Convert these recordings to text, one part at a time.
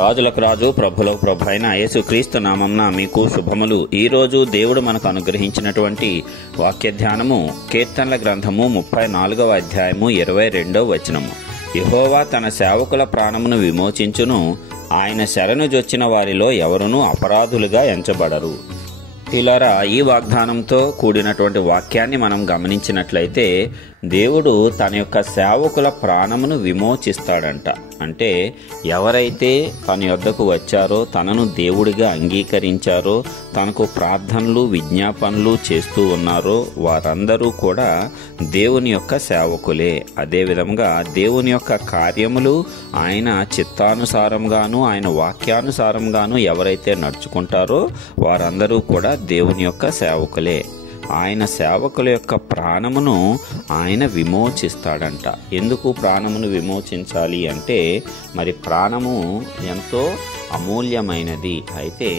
రాజులకు రాజు ప్రభులకు ప్రభు అయిన యేసుక్రీస్తు నామమున మీకు శుభములు. ఈ రోజు దేవుడు మనకు అనుగ్రహించినటువంటి వాక్య ధ్యానము కీర్తనల గ్రంథము 34వ అధ్యాయము 22వ వచనము. యెహోవా తన సేవకుల ప్రాణమును విమోచించును, ఆయన శరణుజొచ్చిన వారిలో ఎవరునూ అపరాధులుగా ఎంచబడరు. ఇలారా ఈ వాగ్దానంతో కూడినటువంటి వాక్యాన్ని మనం గమనించినట్లయితే దేవుడు తన యొక్క సేవకుల ప్రాణమును విమోచిస్తాడంట. అంటే ఎవరైతే తన యొద్దకు వచ్చారో, తనను దేవుడిగా అంగీకరించారో, తనకు ప్రార్థనలు విజ్ఞాపనలు చేస్తూ ఉన్నారో వారందరూ కూడా దేవుని యొక్క సేవకులే. అదేవిధంగా దేవుని యొక్క కార్యములు ఆయన చిత్తానుసారంగాను ఆయన వాక్యానుసారంగాను ఎవరైతే నడుచుకుంటారో వారందరూ కూడా దేవుని యొక్క సేవకులే. ఆయన సేవకుల యొక్క ప్రాణమును ఆయన విమోచిస్తాడంట. ఎందుకు ప్రాణమును విమోచించాలి అంటే, మరి ప్రాణము ఎంతో అమూల్యమైనది. అయితే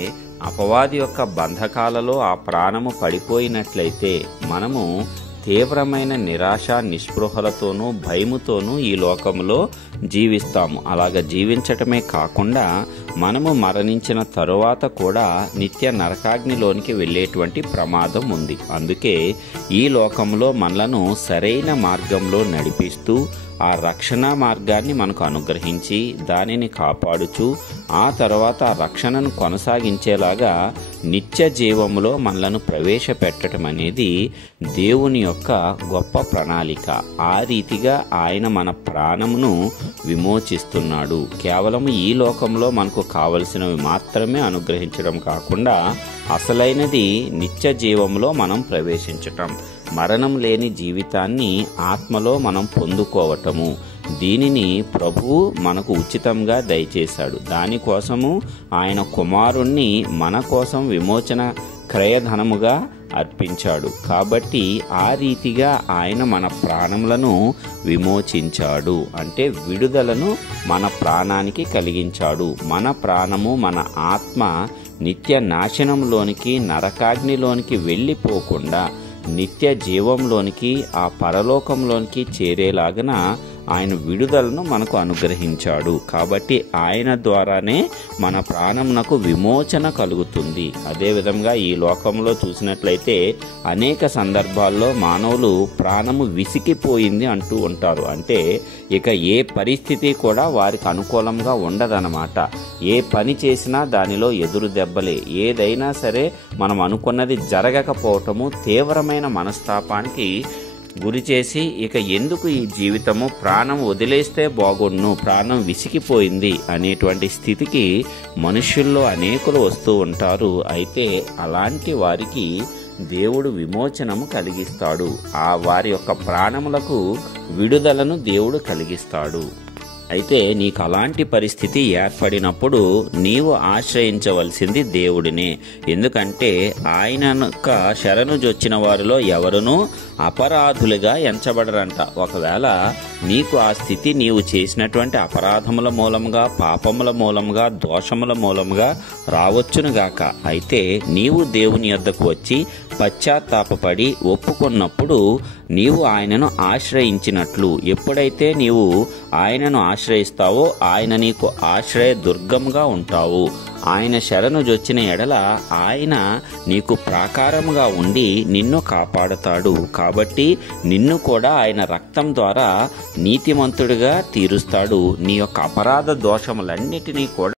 అపవాది యొక్క బంధకాలలో ఆ ప్రాణము పడిపోయినట్లయితే మనము తీవ్రమైన నిరాశ నిస్పృహలతోనూ భయముతోనూ ఈ లోకంలో జీవిస్తాము. అలాగ జీవించటమే కాకుండా మనము మరణించిన తరువాత కూడా నిత్య నరకాగ్నిలోనికి వెళ్ళేటువంటి ప్రమాదం ఉంది. అందుకే ఈ లోకంలో మనలను సరైన మార్గంలో నడిపిస్తూ ఆ రక్షణ మార్గాన్ని మనకు అనుగ్రహించి దానిని కాపాడుచు ఆ తర్వాత ఆ రక్షణను కొనసాగించేలాగా నిత్య జీవములో మనలను ప్రవేశపెట్టడం అనేది దేవుని యొక్క గొప్ప ప్రణాళిక. ఆ రీతిగా ఆయన మన ప్రాణమును విమోచిస్తున్నాడు. కేవలం ఈ లోకంలో మనకు కావలసినవి మాత్రమే అనుగ్రహించడం కాకుండా అసలైనది నిత్య జీవంలో మనం ప్రవేశించటం, మరణం లేని జీవితాన్ని ఆత్మలో మనం పొందుకోవటము. దీనిని ప్రభువు మనకు ఉచితంగా దయచేశాడు. దానికోసము ఆయన కుమారుణ్ణి మన కోసం విమోచన క్రయధనముగా అర్పించాడు. కాబట్టి ఆ రీతిగా ఆయన మన ప్రాణములను విమోచించాడు. అంటే విడుదలను మన ప్రాణానికి కలిగించాడు. మన ప్రాణము మన ఆత్మ నిత్య నాశనంలోనికి నరకాగ్నిలోనికి వెళ్ళిపోకుండా నిత్య జీవంలోనికి ఆ పరలోకంలోనికి చేరేలాగన ఆయన విడుదలను మనకు అనుగ్రహించాడు. కాబట్టి ఆయన ద్వారానే మన ప్రాణమునకు విమోచన కలుగుతుంది. అదేవిధంగా ఈ లోకంలో చూసినట్లయితే అనేక సందర్భాల్లో మానవులు ప్రాణము విసిగిపోయింది అంటూ ఉంటారు. అంటే ఇక ఏ పరిస్థితి కూడా వారికి అనుకూలంగా ఉండదన్నమాట. ఏ పని చేసినా దానిలో ఎదురు దెబ్బలే. ఏదైనా సరే మనం అనుకున్నది జరగకపోవటము తీవ్రమైన మనస్తాపానికి గురి చేసి ఇక ఎందుకు ఈ జీవితము, ప్రాణం వదిలేస్తే బాగుండును, ప్రాణం విసిగిపోయింది అనేటువంటి స్థితికి మనుష్యుల్లో అనేకులు వస్తూ ఉంటారు. అయితే అలాంటి వారికి దేవుడు విమోచనము కలిగిస్తాడు. ఆ వారి యొక్క ప్రాణములకు విడుదలను దేవుడు కలిగిస్తాడు. అయితే నీకు అలాంటి పరిస్థితి ఏర్పడినప్పుడు నీవు ఆశ్రయించవలసింది దేవుడినే. ఎందుకంటే ఆయన యొక్క శరణుజొచ్చిన వారిలో ఎవరునూ అపరాధులుగా ఎంచబడరంట. ఒకవేళ నీకు ఆ స్థితి నీవు చేసినటువంటి అపరాధముల మూలముగా, పాపముల మూలముగా, దోషముల మూలముగా రావచ్చునుగాక. అయితే నీవు దేవుని యొద్దకు వచ్చి పశ్చాత్తాపపడి ఒప్పుకున్నప్పుడు నీవు ఆయనను ఆశ్రయించినట్లు. ఎప్పుడైతే నీవు ఆయనను ఆశ్రయిస్తావో ఆయన నీకు ఆశ్రయ దుర్గముగా ఉంటావు. ఆయన శరణుజొచ్చిన ఎడల ఆయన నీకు ప్రాకారముగా ఉండి నిన్ను కాపాడుతాడు. కాబట్టి నిన్ను కూడా ఆయన రక్తం ద్వారా నీతిమంతుడిగా తీరుస్తాడు. నీ యొక్క అపరాధ దోషములన్నిటినీ కూడా